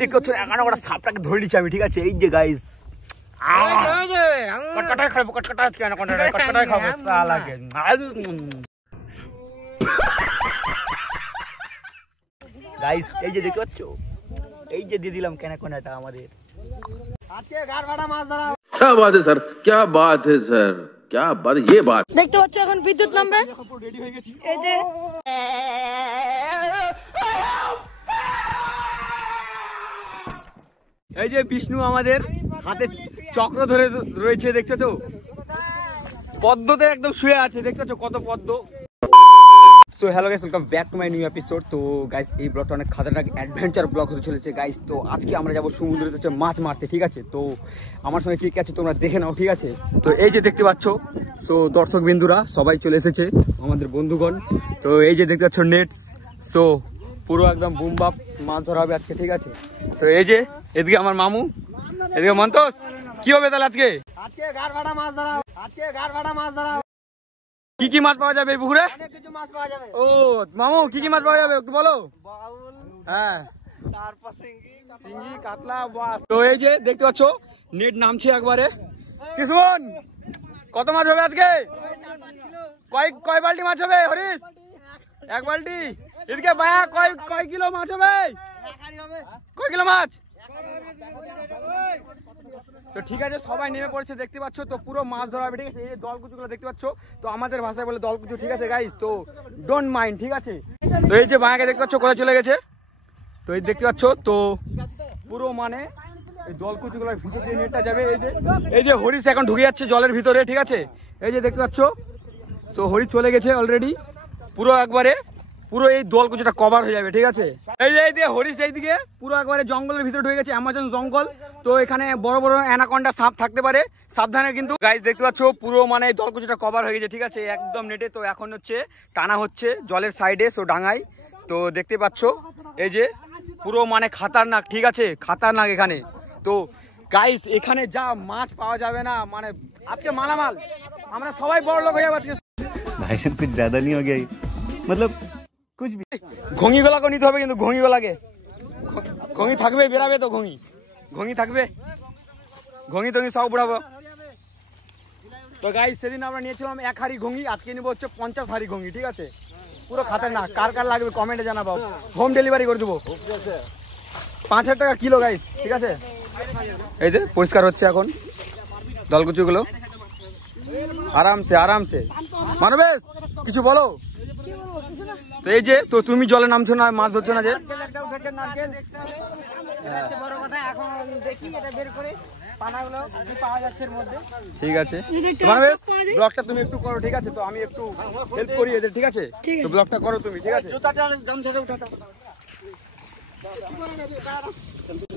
দেখো এখানে ওরা সাপটাকে ধরে নিচ্ছি আমি, ঠিক আছে? এই যে গাইস কটকটাই খাবো, কটকটাই খাবো সালাকে। গাইস এই যে দেখতে পাচ্ছ, এই যে দিয়ে দিলাম কেনাটা আমাদের আজকে গাড় ভাড়া মাছ ধরা। क्या बात है सर, क्या बात है सर, क्या बात, ये बात। দেখতে পাচ্ছ এখন বিদ্যুৎ নামবে, রেডি হয়ে গেছি। এই যে এই যে বিষ্ণু আমাদের হাতে চক্র ধরে রয়েছে, দেখছো তো? পদ্মতে একদম শুয়ে আছে, দেখছো তো কত পদ্ম। So hello guys, welcome back to my new episode. তো গাইস এই ব্লগটা অনেক খাতারনাক অ্যাডভেঞ্চার ব্লগ হতে চলেছে গাইস। তো আজকে আমরা যাবো সমুদ্রে হচ্ছে মাছ মারতে, ঠিক আছে? তো আমার সঙ্গে কি আছে তোমরা দেখে নাও, ঠিক আছে? তো এই যে দেখতে পাচ্ছ, সো দর্শক বিন্দুরা সবাই চলে এসেছে, আমাদের বন্ধুগণ। তো এই যে দেখতে পাচ্ছ নেট, সো পুরো একদম বুম বাপ মাছ ধরা হবে আজকে, ঠিক আছে? তো এই যে এদিকে আমার মামু, এদিকে মন্তোষ। কি হবে তাহলে আজকে? আজকে গাড় ভাড়া মাছ ধরা, আজকে গাড় ভাড়া মাছ ধরা। কি কি মাছ পাওয়া যাবে এই পুকুরে? অনেক কিছু মাছ পাওয়া যাবে। ও মামু, কি কি মাছ পাওয়া যাবে একটু বলো। হ্যাঁ, তারপর শিঙ্গি, কাতলা, বাস। তো এই যে দেখতে পাচ্ছ নেট নামছে একবারে। কিশোর কত মাছ হবে আজকে? কয় বালতি মাছ হবে হরিশ? এক বালতি। এদিকে ভাইয়া কয় কিলো মাছ হবে? কয় কিলো মাছ? তো ঠিক আছে, সবাই নেমে পড়ছে দেখতে পাচ্ছ। তো পুরো মাছ ধরা হবে, ঠিক আছে? এই যে দলকুচুগুলো দেখতে পাচ্ছ, তো আমাদের ভাষায় বলে দলকুচু, ঠিক আছে গাইস? তো ডোন্ট মাইন্ড, ঠিক আছে? তো এই যে ভাইয়াকে দেখতে পাচ্ছ কোথায় চলে গেছে, তো এই দেখতে পাচ্ছ। তো পুরো মানে এই দলকুচুগুলোর ভিতর দিয়ে নেটটা যাবে। এই যে হরিশ এখন ঢুকে যাচ্ছে জলের ভিতরে, ঠিক আছে? এই যে দেখতে পাচ্ছ, তো হরিশ চলে গেছে অলরেডি। পুরো একবারে পুরো এই দলকুচুটা কভার হয়ে যাবে, ঠিক আছে? এই যে হরিশ এইদিকে পুরো একবারে জঙ্গলের ভিতরে ঢুকে গেছে, অ্যামাজন জঙ্গল। তো এখানে বড় বড় অ্যানাকন্ডা সাপ থাকতে পারে, সাবধানে কিন্তু। গাইস দেখতে পাচ্ছ পুরো মানে দলকুচুটা কভার হয়ে গেছে, ঠিক আছে? একদম নেটে। তো এখন হচ্ছে টানা হচ্ছে জলের সাইডে, সো ডাঙায়। তো দেখতে পাচ্ছ এই যে পুরো মানে খাতারনাক, ঠিক আছে? খাতারনাক এখানে। তো গাইস এখানে যা মাছ পাওয়া যাবে না, মানে আজকে মালামাল, আমরা সবাই বড় লোক হয়ে যাবো আজকে। भाई साहब कुछ ज्यादा नहीं हो गया मतलब कुछ भी। ঘঙি গলাকে নিতে হবে কিন্তু, ঘঙি গলাকে। ঘঙি থাকবে, বেরাবে তো ঘঙি থাকবে, ঘঙি টঙি সব উড়াবো। তো গাইস সেদিন আমরা নিয়েছিলাম 1 হাড়ি ঘঙি, আজকে নিবো হচ্ছে 50 হাড়ি ঘঙি, ঠিক আছে? পুরো খাতারনাক। কার কার লাগবে কমেন্টে জানাবো, হোম ডেলিভারি করে দেবো। 5000 টাকা কিলো গাইস, ঠিক আছে? এই যে পরিষ্কার হচ্ছে এখন দলকুচুগুলো, আরামসে আরামসে। মানবেশ কিছু বলো। তো এই যে, তো তুমি জলে নামছো না, মাছ ধরছো না যে? ঠিক আছে, মানবেশ ব্লগটা তুমি একটু করো, ঠিক আছে? তো আমি একটু হেল্প করি এদের, ঠিক আছে? তো ব্লগটা করো তুমি, ঠিক আছে?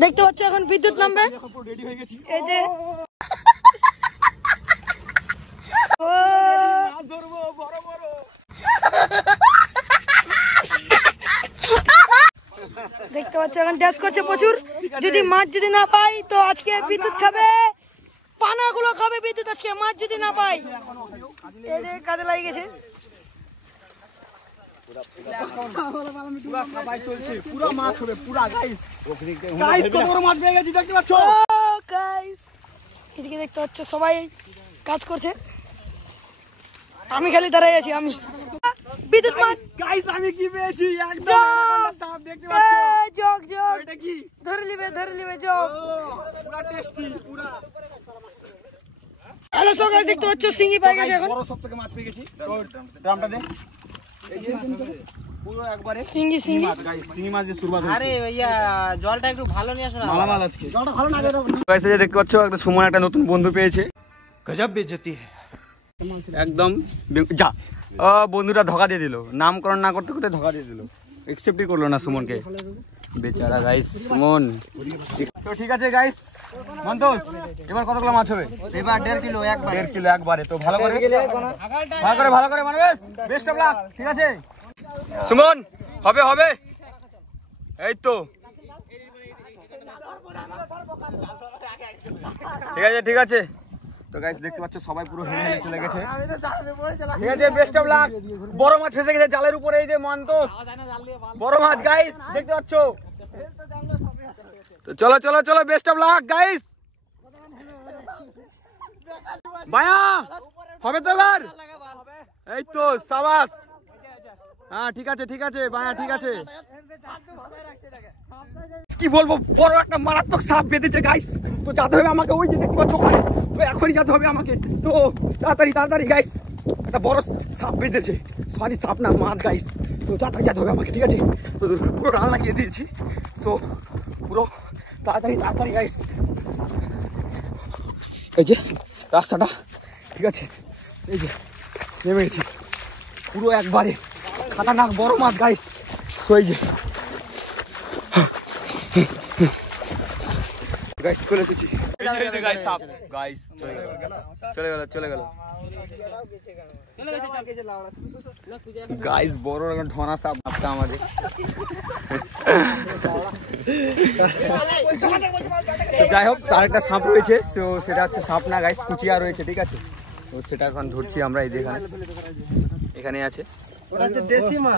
দেখতে পাচ্ছ এখন বিদ্যুৎ নামবে, রেডি হয়ে গেছি। এই যে দেখতে পাচ্ছ এখন ড্যাশ করছে প্রচুর। যদি মাছ যদি না পাই তো আজকে বিদ্যুৎ খাবে, পানাগুলো খাবে বিদ্যুৎ আজকে, মাছ যদি না পাই। এই যে কাজে লাগে গেছে। পুরো মাছ হবে, পুরা গাইস। গাইস কত বড় মাছ পেয়ে গেছি দেখতে পাচ্ছ গাইস। এদিকে দেখতে পাচ্ছ সবাই কাজ করছে, আমি খালি দাঁড়াই আছি। আমি বিদ্যুৎ মাছ গাইস, আমি কি পেয়েছি? একদম অ্যানাকোন্ডা সাপ দেখতে পাচ্ছ। জগ জগ এটা কি? ধরে লিবে জগ, পুরা টেস্টি পুরা। হ্যালো সো গাইস, দেখতে পাচ্ছ শিঙি পাই গেছে এখন। বড় সব থেকে মাছ পেয়ে গেছি। তো ড্রামটা দে। এই যে পুরো একবারে শিঙি মাছ গাইস, শিঙি মাছ দিয়ে শুরুবাত হচ্ছে। আরে ভাইয়া জলটা একটু ভালো নিয়ে আসো না। মালামাল আজকে জলটা ভালো না গেছে গাইস। এই যে দেখতে পাচ্ছ একটা সুমন একটা নতুন বন্ধু পেয়েছে, गजब बेइज्जती है। একদম যা। বন্ধুটা ধোকা দিয়ে দিল, নামকরণ না করতে করতে ধোকা দিয়ে দিল, একসেপ্টই করলো না সুমনকে, বেচারা গাইস সুমন। তো ঠিক আছে গাইস, মন্তোষ এবার কতগুলো মাছ হবে? এবার 1.5 কিলো একবার। 1.5 কিলো একবারে। তো ভালো করে মানবেশ, বেস্ট অফ লাক, ঠিক আছে? সুমন হবে হবে, এই তো ঠিক আছে। তো গাইস দেখতে পাচ্ছ সবাই পুরো হেলে চলে গেছে, ঠিক আছে? Best of luck. বড় মাছ ফেসে গেছে জালের উপরে, এই যে মন্তোষ বড় মাছ গাইস দেখতে পাচ্ছ। তো চলো চলো চলো, বেস্ট অফ লাক গাইস। ভাইয়া হবে তো এবার? এই তো সাবাস। হ্যাঁ ঠিক আছে ঠিক আছে ভাইয়া, ঠিক আছে। কি বলবো, বড় একটা মারাত্মক সাপ বেঁধেছে গাইস। তো যেতে হবে আমাকে, ওই যে দেখতে পাচ্ছ ওখানে, তো এখনই যেতে হবে আমাকে। তো তাড়াতাড়ি তাড়াতাড়ি গাইস, একটা বড় সাপ বেঁধেছে। সরি সাপ না, মাছ গাইস। তো তাড়াতাড়ি যেতে হবে আমাকে, ঠিক আছে? তো পুরো রান লাগিয়ে দিয়েছি, তো পুরো তাড়াতাড়ি তাড়াতাড়ি গাইস। এই যে রাস্তাটা, ঠিক আছে, এই যে নেমে গেছি পুরো একবারে খাতারনাক বড় মাছ গাইস। তো এই যে গাইস চলে এসেছি, গাইস সাপ গাইস চলে গেল চলে গেল চলে গেল গাইস। বড় রকম ঢোনা সাপ আপটা আমাদের। তো যাই হোক, তার একটা সাপ রয়েছে, তো সেটা হচ্ছে সাপ না গাইস, কুচিয়া রয়েছে, ঠিক আছে? তো সেটা এখন ধরছি আমরা। এই যে এখানে এখানে আছে, ওটা হচ্ছে দেশি মাছ।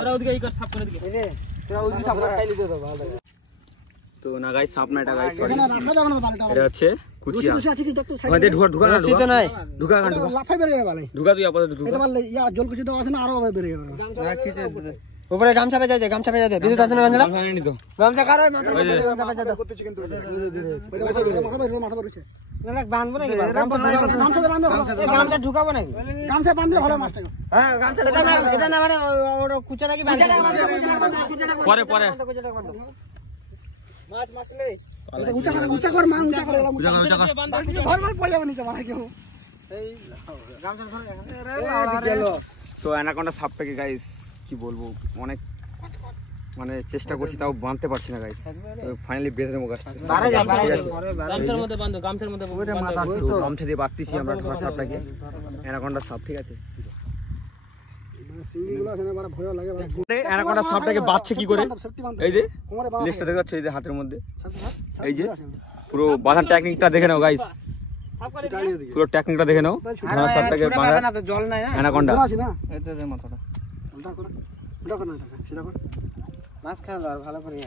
তো না গাইস সাপ না, এটা গাইস সরি, এটা হচ্ছে কুচিয়া। ওই ঢুকা ঢুকা না, রশি তো নাই। ঢুকা গান ঢুকা, লাফাই বেরিয়ে যাবে ঢুকা তুই আপাতত ঢুকা। জল কুচি দেওয়া আছে না, আরো বেরিয়ে যাবে। না কি চাই উপরে গামছা ভেজা যায়, গামছা ভেজা যায়। বিদ্যুৎ আছে না গামছাটা? গামছা নিয়ে তো গামছা কারো মাথা ওই যে গামছা ভেজা দাও। বাঁধবো নাকি? গামছা ঢুকাবো নাকি? গামছা বাঁধলে ভালো মাছটা। হ্যাঁ গামছা এটা না মানে ওর কুচা নাকি বাঁধবে? পরে পরে উঁচা কর, উঁচা কর, মান উঁচা কর, উঁচা কর, উঁচা কর। ধর মাল পড়ে যাবে নিচে মারা কেউ। তো অ্যানাকোন্ডা সাপটাকে গাইস কি বলবো, অনেক মানে চেষ্টা করছি, তাও বাঁধতে পারছি না গাইস। তো ফাইনালি বেঁধে দেবো গাছটা। গামছার মধ্যে বাঁধো, গামছার মধ্যে তো গামছা দিয়ে বাঁধতেছি আমরা ঢোড়া সাপটাকে, অ্যানাকোন্ডা সাপ, ঠিক আছে? অ্যানাকোন্ডা সাপটাকে বাঁধছে কি করে, এই যে লেজটা দেখতে পাচ্ছ, এই যে হাতের মধ্যে, এই যে পুরো বাঁধার টেকনিকটা দেখে নাও গাইস, পুরো টেকনিকটা দেখে নাও। ঢোড়া সাপটাকে বাঁধা না তো জল নাই না। অ্যানাকোন্ডা। এতে দে মাথাটা। মাছ খাওয়া দাও ভালো করে।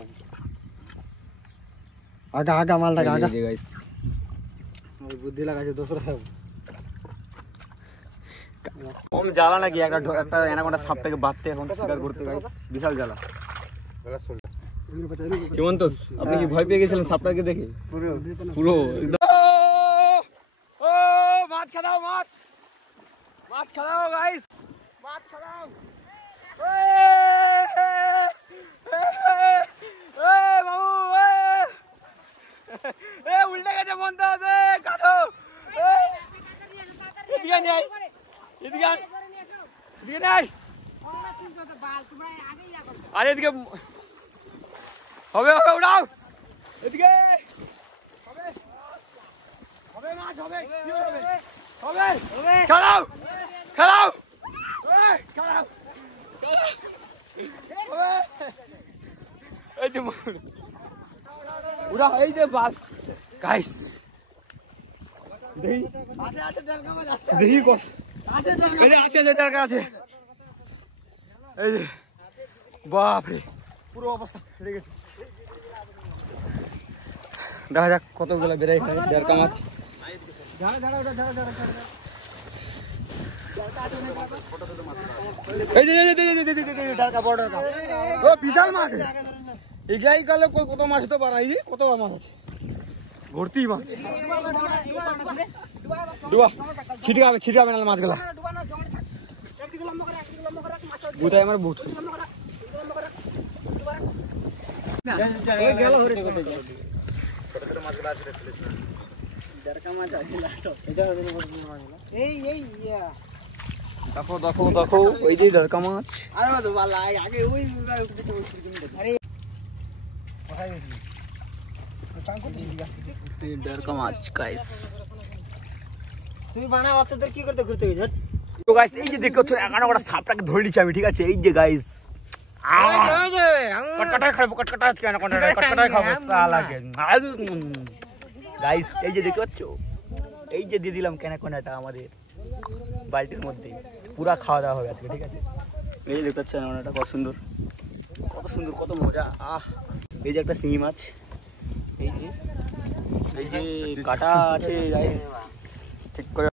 আগা আগা মালটা আগা। এই যে গাইস বুদ্ধি লাগাইছে দোসরা। কম জ্বালা নাকি একটা অ্যানাকোন্ডা সাপটাকে বাঁধতে, এখন শিকার করতে গাইস, বিশাল জ্বালা। কেমন তো, আপনি কি ভয় পেয়ে গেছিলেন সাপটাকে দেখে? পুরো একদম। ও মাছ খাও, মাছ মাছ খাও গাইস, মাছ খাও। উল্টে গেছে বন্ধ আছে, কাটো এদিকে নেই, এদিকে এদিকে নেই, আরে এদিকে হবে হবে, উড়াও এদিকে, হবে হবে মাছ হবে, কি হবে হবে, খেলাও খেলাও খেলাও, এই যে উড়া, এই যে বাস গাইস, দেখি দেখি আছে টাকা আছে, এই যে বাপরে পুরো অবস্থা লেগে গেছে। দেখা যাক কতগুলো বেড়ে দেড়কা মাছ। এই যে ডালকা বড় ডালকা, ও বিশাল মাছ। এগাই কালে কত মাছ তো বাড়াই রে, কত মাছ আছে ভর্তি মাছ। ডুবা ছিটকাবে ছিটকাবে না মাছগুলা, বুঝাই আমার বুঝ দেখো দেখো দেখো, ওই যে ডালকা মাছ। ডালকা মাছ গাইস। তুমি বানাও অতদের কি করতে ঘুরতে গেছো? তো গাইস এই যে দেখো একটা সাপটাকে ধরে নিচ্ছি আমি, ঠিক আছে? এই যে গাইস কটকটাই খাবো, কটকটা আজকে কটকটাই খাবো সালাকে গাইস। এই যে দেখতে পাচ্ছ, এই যে দিয়ে দিলাম ক্যানাকোনাটা আমাদের বালতির মধ্যে, পুরা খাওয়া দাওয়া হবে আজকে, ঠিক আছে? এই যে দেখতে পাচ্ছ ক্যানাকোনাটা কত সুন্দর, কত সুন্দর, কত মজা। এই যে একটা শিঙি মাছ, এই যে কাটা আছে guys, ঠিক করে